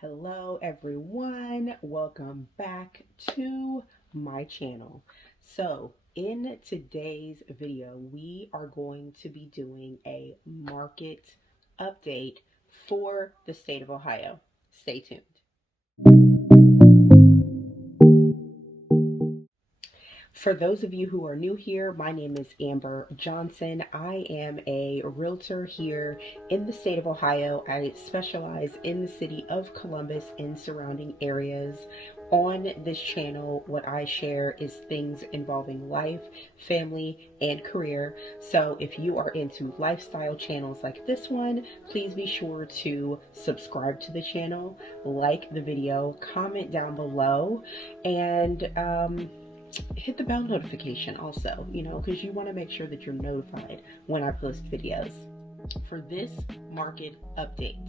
Hello everyone, welcome back to my channel. So in today's video, we are going to be doing a market update for the state of Ohio. Stay tuned. For those of you who are new here, my name is Amber Johnson. I am a realtor here in the state of Ohio. I specialize in the city of Columbus and surrounding areas. On this channel, what I share is things involving life, family, and career. So if you are into lifestyle channels like this one, please be sure to subscribe to the channel, like the video, comment down below, and hit the bell notification also, because you want to make sure that you're notified when I post videos. For this market update,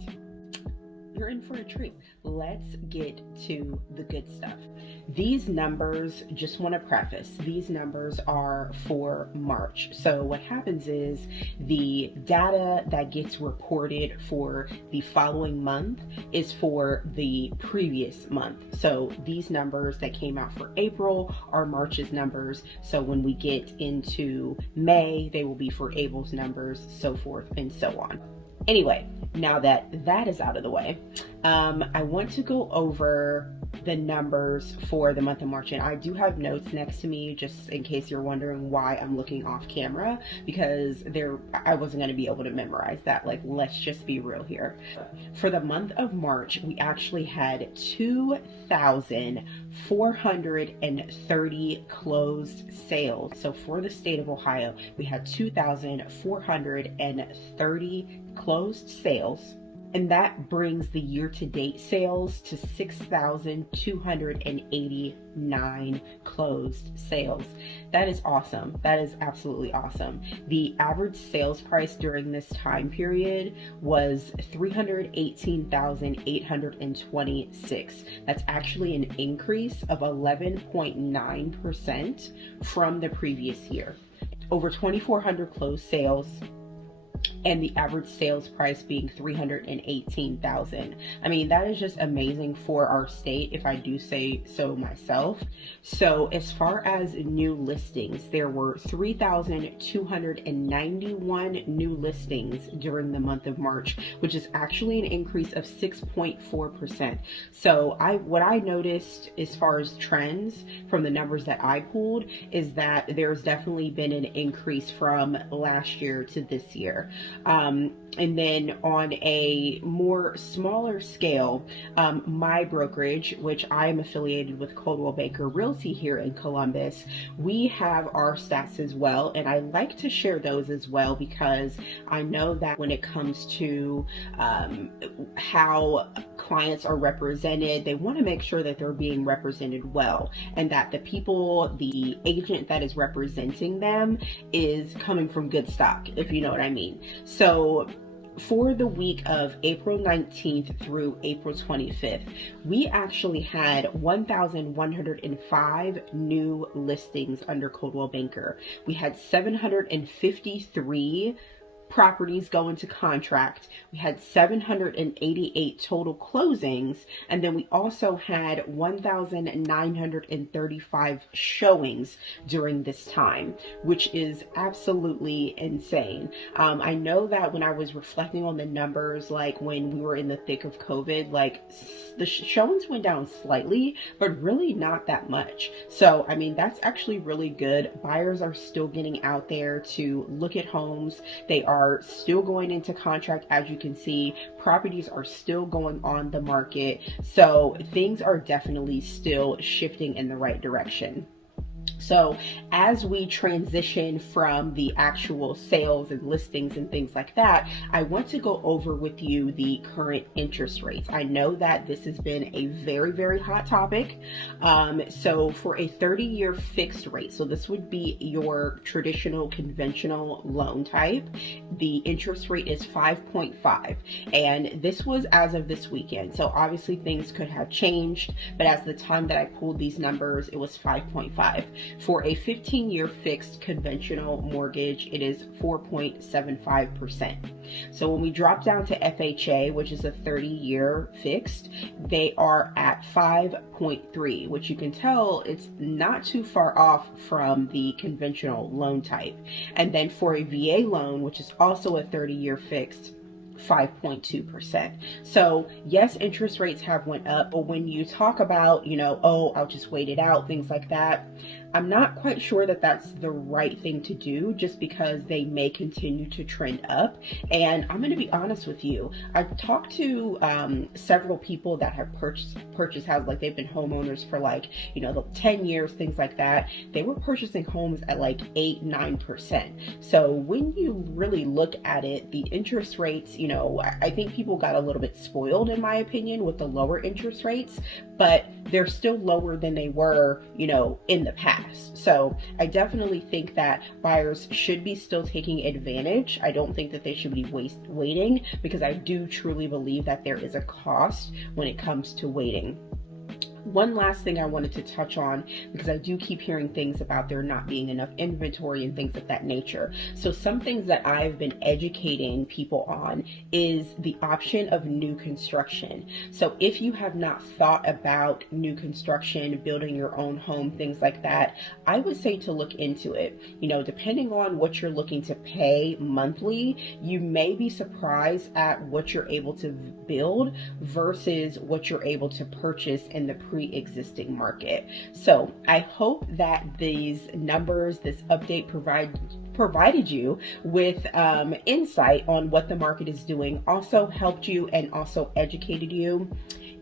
you're in for a treat. Let's get to the good stuff. These numbers, just want to preface, these numbers are for March. So what happens is the data that gets reported for the following month is for the previous month. So these numbers that came out for April are March's numbers. So when we get into May, they will be for April's numbers, so forth and so on. Anyway, now that that is out of the way, I want to go over the numbers for the month of March. And I do have notes next to me just in case you're wondering why I'm looking off camera, because I wasn't going to be able to memorize that. Like, let's just be real here. For the month of March, we actually had 2,430 closed sales. So for the state of Ohio, we had 2,430 closed sales. And that brings the year-to-date sales to 6,289 closed sales. That is awesome. That is absolutely awesome. The average sales price during this time period was $318,826. That's actually an increase of 11.9% from the previous year. Over 2,400 closed sales, and the average sales price being $318,000. I mean, that is just amazing for our state, if I do say so myself. So as far as new listings, there were 3,291 new listings during the month of March, which is actually an increase of 6.4%. So what I noticed as far as trends from the numbers that I pulled is that there's definitely been an increase from last year to this year. And then on a more smaller scale, my brokerage, which I am affiliated with Coldwell Banker Realty here in Columbus, we have our stats as well. And I like to share those as well, because I know that when it comes to how clients are represented, they want to make sure that they're being represented well, and that the agent that is representing them is coming from good stock, if you know what I mean. So for the week of April 19th through April 25th, we actually had 1,105 new listings under Coldwell Banker. We had 753 properties go into contract. We had 788 total closings, and then we also had 1,935 showings during this time, which is absolutely insane. I know that when I was reflecting on the numbers, like when we were in the thick of COVID, like the showings went down slightly, but really not that much. So I mean, that's actually really good. Buyers are still getting out there to look at homes. They are still going into contract. As you can see, properties are still going on the market. So things are definitely still shifting in the right direction. So as we transition from the actual sales and listings and things like that, I want to go over with you the current interest rates. I know that this has been a very, very hot topic. So for a 30-year fixed rate, so this would be your traditional conventional loan type, the interest rate is 5.5. And this was as of this weekend. So obviously things could have changed, but as the time that I pulled these numbers, it was 5.5. For a 15-year fixed conventional mortgage, it is 4.75%. So when we drop down to FHA, which is a 30-year fixed, they are at 5.3, which you can tell it's not too far off from the conventional loan type. And then for a VA loan, which is also a 30-year fixed, 5.2%. So yes, interest rates have went up, but when you talk about, oh, I'll just wait it out, things like that, I'm not quite sure that that's the right thing to do, just because they may continue to trend up. And I'm going to be honest with you, I've talked to several people that have purchased houses, like they've been homeowners for like, the 10 years, things like that. They were purchasing homes at like 8-9%. So when you really look at it, the interest rates, I think people got a little bit spoiled, in my opinion, with the lower interest rates, but they're still lower than they were, in the past. So I definitely think that buyers should be still taking advantage. I don't think that they should be waiting, because I do truly believe that there is a cost when it comes to waiting. One last thing I wanted to touch on, because I do keep hearing things about there not being enough inventory and things of that nature. So some things that I've been educating people on is the option of new construction. So if you have not thought about new construction, building your own home, things like that, I would say to look into it. Depending on what you're looking to pay monthly, you may be surprised at what you're able to build versus what you're able to purchase in the pre-existing market. So I hope that these numbers, this update provided you with insight on what the market is doing, also helped you and also educated you.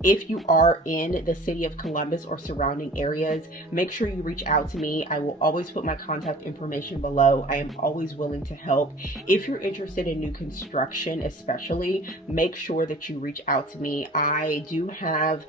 If you are in the city of Columbus or surrounding areas, make sure you reach out to me. I will always put my contact information below. I am always willing to help. If you're interested in new construction, especially, make sure that you reach out to me. I do have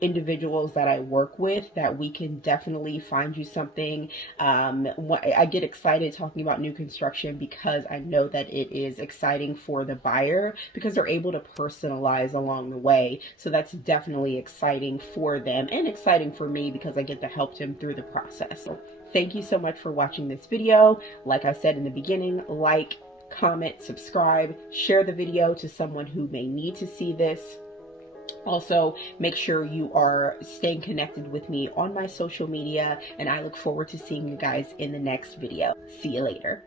individuals that I work with that we can definitely find you something. I get excited talking about new construction because I know that it is exciting for the buyer, because they're able to personalize along the way. So that's definitely exciting for them and exciting for me, because I get to help them through the process. So thank you so much for watching this video. Like I said in the beginning, like, comment, subscribe, share the video to someone who may need to see this. Also, make sure you are staying connected with me on my social media, and I look forward to seeing you guys in the next video. See you later.